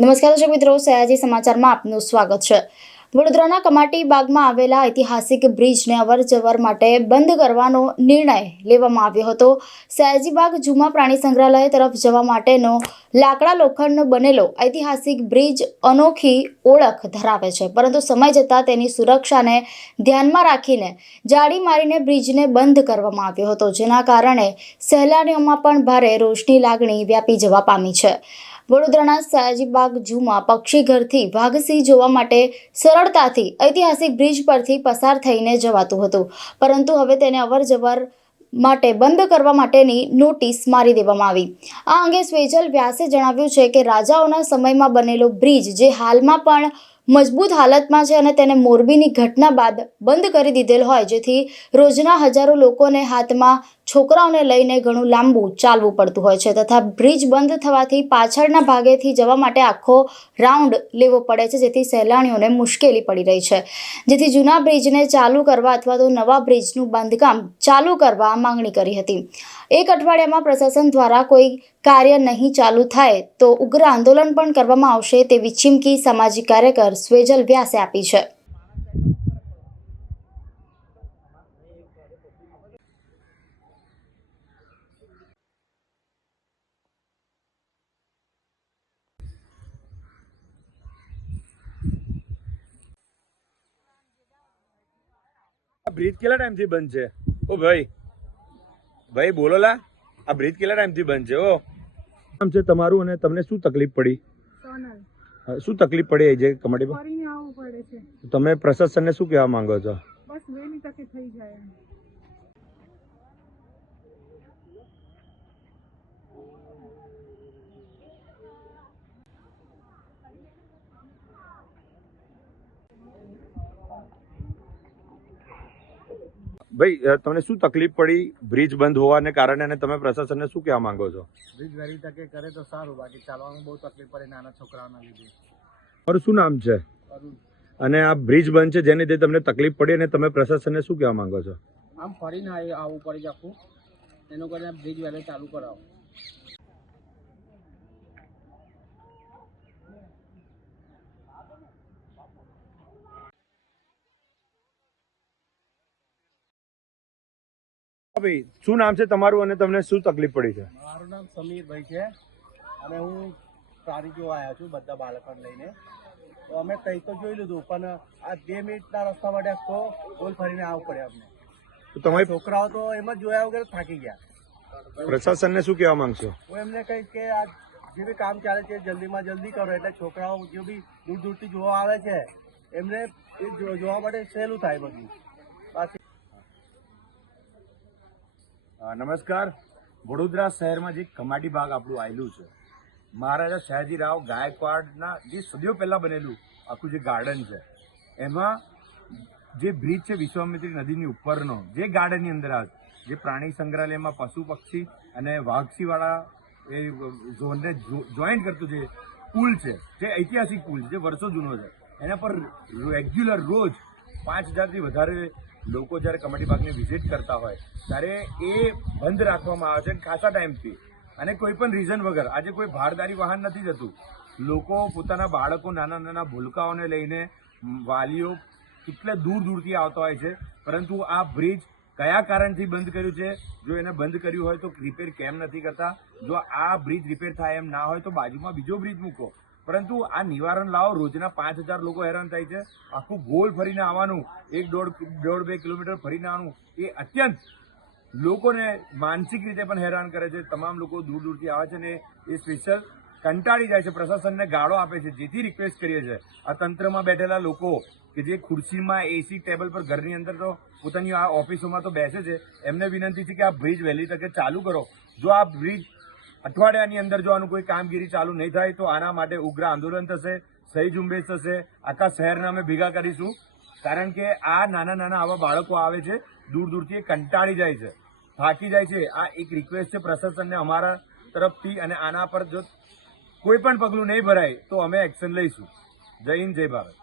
નમસ્કાર દર્શક મિત્રો, સયાજી સમાચારમાં આપનું સ્વાગત છે. વડોદરાના કમાટી બાગમાં આવેલા ઐતિહાસિક બ્રિજને અવરજવર માટે બંધ કરવાનો નિર્ણય લેવામાં આવ્યો હતો. સયાજી બાગ જુમા પ્રાણી સંગ્રહાલય તરફ જવા માટેનો લાકડા લોખંડનો બનેલો ઐતિહાસિક બ્રિજ અનોખી ઓળખ ધરાવે છે. પરંતુ સમય જતાં તેની સુરક્ષાને ધ્યાનમાં રાખીને જાળી મારીને બ્રિજને બંધ કરવામાં આવ્યો હતો, જેના કારણે સહેલાણીઓમાં પણ ભારે રોષની લાગણી વ્યાપી જવા પામી છે. વડોદરાના સયાજીબાગ ઝૂમાં પક્ષી ઘરથી વાઘસિંહ જોવા માટે સરળતાથી ઐતિહાસિક બ્રિજ પરથી પસાર થઈને જવાતું હતું. પરંતુ હવે તેને અવરજવર માટે બંધ કરવા માટેની નોટિસ મારી દેવામાં આવી. આ અંગે સ્વેજલ વ્યાસે જણાવ્યું છે કે રાજાઓના સમયમાં બનેલો બ્રિજ જે હાલમાં પણ મજબૂત હાલતમાં છે અને તેને મોરબીની ઘટના બાદ બંધ કરી દીધેલ હોય, જેથી રોજના હજારો લોકોને હાથમાં છોકરાઓને લઈને ઘણું લાંબુ ચાલવું પડતું હોય છે તથા બ્રિજ બંધ થવાથી પાછળના ભાગેથી જવા માટે આખો રાઉન્ડ લેવો પડે છે, જેથી સહેલાણીઓને મુશ્કેલી પડી રહી છે. જેથી જૂના બ્રિજને ચાલુ કરવા અથવા તો નવા બ્રિજનું બાંધકામ ચાલુ કરવા માંગણી કરી હતી. એક અઠવાડિયામાં પ્રશાસન દ્વારા કોઈ કાર્ય નહીં ચાલુ થાય તો ઉગ્ર આંદોલન પણ કરવામાં આવશે તેવી ચીમકી સામાજિક કાર્યકર સ્વેજલ વ્યાસે આપી છે. બ્રિજ કેટલા ટાઈમથી બંધ છે? ઓ ભાઈ. ભાઈ, બોલો લા. આ બ્રિજ કેટલા ટાઈમથી બંધ છે ઓ નામ છે તમારું અને તમને શું તકલીફ પડી? સોનલ. શું તકલીફ પડી જે આવવું પડે છે. તમે પ્રશાસનને શું કહેવા માંગો છો? બસ વહેલી તકે થઈ જાય એમ. ભાઈ તમને શું તકલીફ પડી બ્રિજ બંધ હોવાને કારણે અને તમે પ્રશાસનને શું કહેવા માંગો છો? બ્રિજ વહેલી તકે કરે તો સારું બાકી ચાલવાનું બહુ તકલીફ પડે નાના છોકરાઓના લીધે. મારું શું નામ છે? અને આ બ્રિજ બંધ છે જેને લીધે તમને તકલીફ પડી અને તમે પ્રશાસનને શું કહેવા માંગો છો? આમ ફરીને આવી- પડી આખું એનું કરીને બ્રિજ વહેલો ચાલુ કરાવો. ભાઈ શું નામ છે તમારું અને તમને શું તકલીફ પડી છે? મારું નામ સમીરભાઈ છે અને હું સારી જોવા આવ્યા છું બધા બાળકોને લઈને. તો અમે કંઈ તો જોઈ લીધું પણ આ બે મિનિટના રસ્તા માટે આખો ગોલ ફરીને આવવું પડે અમને. તો તમારી છોકરાઓ તો એમ જ જોયા વગર થાકી ગયા. પ્રશાસનને શું કહેવા માંગશો? હું એમને કહીશ કે આ જે બી કામ ચાલે છે જલ્દીમાં જલ્દી કરો એટલે છોકરાઓ જે બી દૂર દૂરથી જોવા આવે છે એમને એ જો- જોવા માટે સહેલું થાય બધું બાકી અ, નમસ્કાર. વડોદરા શહેરમાં જે કમાટી બાગ આપણું આવેલું છે, મહારાજા સયાજીરાવ ગાયકવાડના જે સદીઓ પહેલાં બનેલું આખું જે ગાર્ડન છે, એમાં જે બ્રિજ છે વિશ્વામિત્રી નદીની ઉપરનો, જે ગાર્ડનની અંદર આવે જે પ્રાણી સંગ્રહાલયમાં પશુ પક્ષી અને વાઘસીવાળા એ ઝોનને જોઈન્ટ કરતું જે પુલ છે, જે ઐતિહાસિક પુલ છે, જે વર્ષો જૂનો છે, એના પર રેગ્યુલર રોજ પાંચ હજારથી વધારે લોકો જ્યારે કમાટી બાગની વિઝિટ કરતા હોય, ત્યારે એ બંધ રાખવામાં આવે છે ખાસા ટાઈમથી. અને કોઈ પણ રીઝન વગર, આજે કોઈ ભારદારી વાહન નથી જતું. લોકો પોતાના બાળકો નાના નાના ભૂલકાઓને લઈને વાલીઓ કેટલે દૂર દૂરથી આવતા હોય છે, પરંતુ આ બ્રિજ કયા કારણથી બંધ કર્યું છે? જો એને બંધ કર્યું હોય તો રિપેર કેમ નથી કરતા? જો આ બ્રિજ રિપેર થાય એમ ના હોય તો બાજુમાં બીજો બ્રિજ મૂકો. પરંતુ આ નિવારણ લાવો, રોજના પાંચ હજાર લોકો હેરાન થાય છે. આખું ગોલ ફરીને આવવાનું, એક દોઢ દોઢ બે કિલોમીટર ફરીને આવવાનું, એ અત્યંત લોકોને માનસિક રીતે પણ હેરાન કરે છે. તમામ લોકો દૂર દૂરથી આવે છે ને એ સ્પેશિયલ કંટાળી જાય છે. પ્રશાસનને ગાળો આપે છે. જેથી રિક્વેસ્ટ કરીએ છીએ. આ તંત્રમાં બેઠેલા લોકો કે જે ખુરશીમાં એસી ટેબલ પર ઘરની અંદર તો પોતાની આ ઓફિસોમાં તો બેસે છે, એમને વિનંતી છે કે આ બ્રિજ વહેલી તકે ચાલુ કરો. જો આ બ્રિજ અઠવાડિયાની અંદર જો આનું કોઈ કામગીરી ચાલુ નહીં થાય, તો આના માટે ઉગ્ર આંદોલન થશે, સહી ઝુંબેશ થશે, આખા શહેરને અમે ભેગા કરીશું. કારણ કે આ નાના નાના આવા બાળકો આવે છે, દૂર દૂરથી કંટાળી જાય છે, થાકી જાય છે. આ એક રિક્વેસ્ટ છે પ્રશાસનને અમારા તરફથી અને આના પર જો કોઈ પણ પગલું નહીં ભરાય, તો અમે એક્શન લઈશું. જય હિન્દ, જય ભારત.